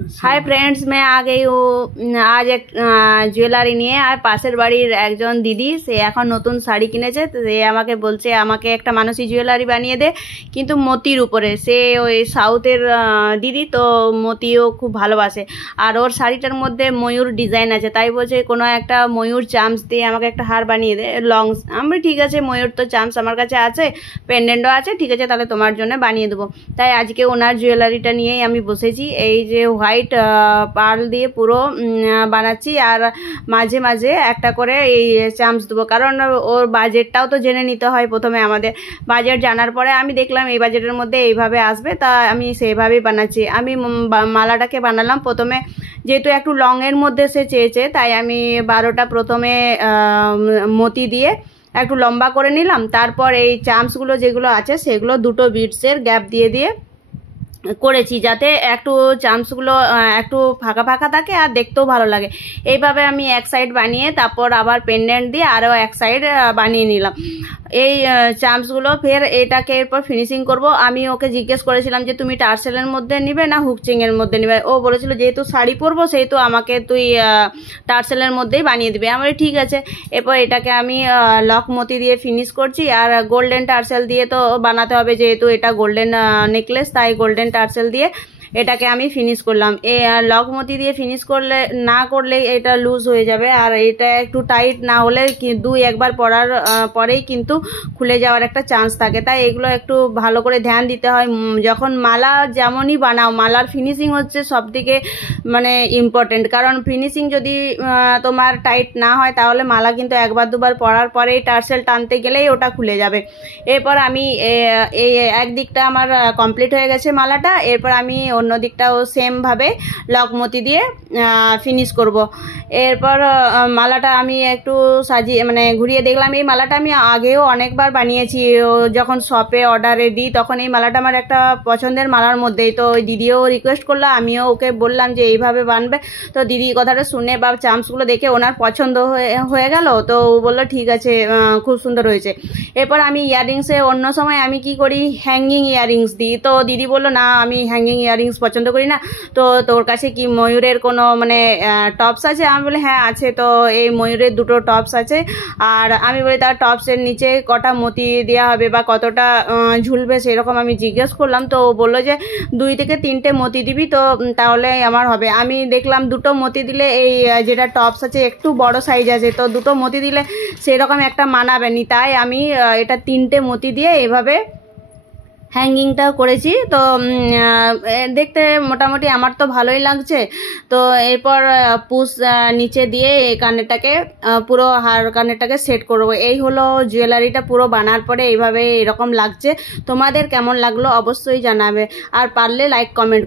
Hi friends, मैं आ गई हूँ आज एक জুয়েলারি নিয়ে। আর পাশের বাড়ির একজন দিদি সে এখন নতুন শাড়ি কিনেছে, তো সে আমাকে বলছে আমাকে একটা মানসী জুয়েলারি বানিয়ে দে, কিন্তু মতির উপরে। সে ওই সাউথের দিদি, তো মতিও খুব ভালোবাসে। আর ওর শাড়িটার মধ্যে ময়ূর ডিজাইন আছে, তাই বলছে কোনো একটা ময়ূর চামচ দিয়ে আমাকে একটা হার বানিয়ে দে লং। আমি ঠিক আছে, ময়ূর তো চামচ আমার কাছে আছে, পেন্ডেন্টও আছে, ঠিক আছে তাহলে তোমার জন্য বানিয়ে দেবো। তাই আজকে ওনার জুয়েলারিটা নিয়েই আমি বসেছি। এই যে হোয়াইট পার্ল দিয়ে পুরো বানাচ্ছি, আর মাঝে মাঝে একটা করে এই চামচ দেবো, কারণ ওর বাজেটটাও তো জেনে নিতে হয়। প্রথমে আমাদের বাজেট জানার পরে আমি দেখলাম এই বাজেটের মধ্যে এইভাবে আসবে, তা আমি সেইভাবেই বানাচ্ছি। আমি মালাটাকে বানালাম প্রথমে, যেহেতু একটু লংয়ের মধ্যে সে চেয়েছে, তাই আমি 12টা প্রথমে মতি দিয়ে একটু লম্বা করে নিলাম। তারপর এই চামচগুলো যেগুলো আছে সেগুলো দুটো বিটসের গ্যাপ দিয়ে দিয়ে করেছি, যাতে একটু চামচগুলো একটু ফাঁকা ফাঁকা থাকে আর দেখতেও ভালো লাগে। এইভাবে আমি এক সাইড বানিয়ে তারপর আবার পেন্ডেন্ট দিয়ে আরও এক সাইড বানিয়ে নিলাম এই চামচগুলো। ফের এটাকে এরপর ফিনিশিং করব। আমি ওকে জিজ্ঞেস করেছিলাম যে তুমি টার্সেলের মধ্যে নিবে না হুকচিংয়ের মধ্যে নিবে। ও বলেছিল যেহেতু শাড়ি পরবো সেহেতু আমাকে তুই টার্সেলের মধ্যেই বানিয়ে দিবে। আমার ঠিক আছে। এরপর এটাকে আমি লক মতি দিয়ে ফিনিশ করছি, আর গোল্ডেন টার্সেল দিয়ে তো বানাতে হবে, যেহেতু এটা গোল্ডেন নেকলেস, তাই গোল্ডেন টার্সেল দিয়ে এটাকে আমি ফিনিশ করলাম। লক মতি দিয়ে ফিনিশ করলে এটা লুজ হয়ে যাবে, আর এটা একটু টাইট না হলে একবার পরার পরেই কিন্তু খুলে যাওয়ার একটা চান্স থাকে। তাই এগুলো একটু ভালো করে ধ্যান দিতে হয়। যখন মালা যেমনই বানাও, মালার ফিনিশিং হচ্ছে সবথেকে মানে ইম্পর্টেন্ট, কারণ ফিনিশিং যদি তোমার টাইট না হয় তাহলে মালা কিন্তু একবার দুবার পরার পরেই টার্সেল টানতে গেলেই ওটা খুলে যাবে। এরপর আমি এই একদিকটা আমার কমপ্লিট হয়ে গেছে মালাটা। এরপর আমি অন্য দিকটাও সেমভাবে লকমতি দিয়ে ফিনিশ করব। এরপর মালাটা আমি একটু সাজিয়ে মানে ঘুরিয়ে দেখলাম। এই মালাটা আমি আগেও অনেকবার বানিয়েছি, যখন শপে অর্ডারে দিই তখন এই মালাটা আমার একটা পছন্দের মালার মধ্যেই। তো ওই দিদিও রিকোয়েস্ট করলো, আমিও ওকে বললাম যে এইভাবে বানবে। তো দিদি কথাটা শুনে বা চামচগুলো দেখে ওনার পছন্দ হয়ে গেল, তো ও বললো ঠিক আছে, খুব সুন্দর হয়েছে। এরপর আমি ইয়াররিংসে অন্য সময় আমি কি করি, হ্যাঙ্গিং ইয়াররিংস দিই। তো দিদি বললো না, আমি হ্যাঙ্গিং ইয়াররিংস পছন্দ করি না, তো তোর কাছে কি ময়ূরের কোনো মানে টপস আছে? আমি বলি হ্যাঁ আছে। তো এই ময়ূরের দুটো টপস আছে, আর আমি বলি তার টপসের নিচে কটা মতি দেওয়া হবে বা কতটা ঝুলবে সেরকম আমি জিজ্ঞেস করলাম। তো ও বললো যে 2 থেকে 3টে মতি দিবি, তো তাহলে আমার হবে। আমি দেখলাম দুটো মতি দিলে এই যেটা টপস আছে একটু বড় সাইজ আছে, তো দুটো মতি দিলে সেরকম একটা মানাবে নি, তাই আমি এটা 3টে মতি দিয়ে এভাবে হ্যাঙ্গিংটা করেছি। তো দেখতে মোটামুটি আমার তো ভালোই লাগছে। তো এরপর পুশ নিচে দিয়ে এই কানেরটাকে পুরো হার কানেরটাকে সেট করবো। এই হলো জুয়েলারিটা পুরো বানার পরে এইভাবে এরকম লাগছে। তোমাদের কেমন লাগলো অবশ্যই জানাবে, আর পারলে লাইক কমেন্ট।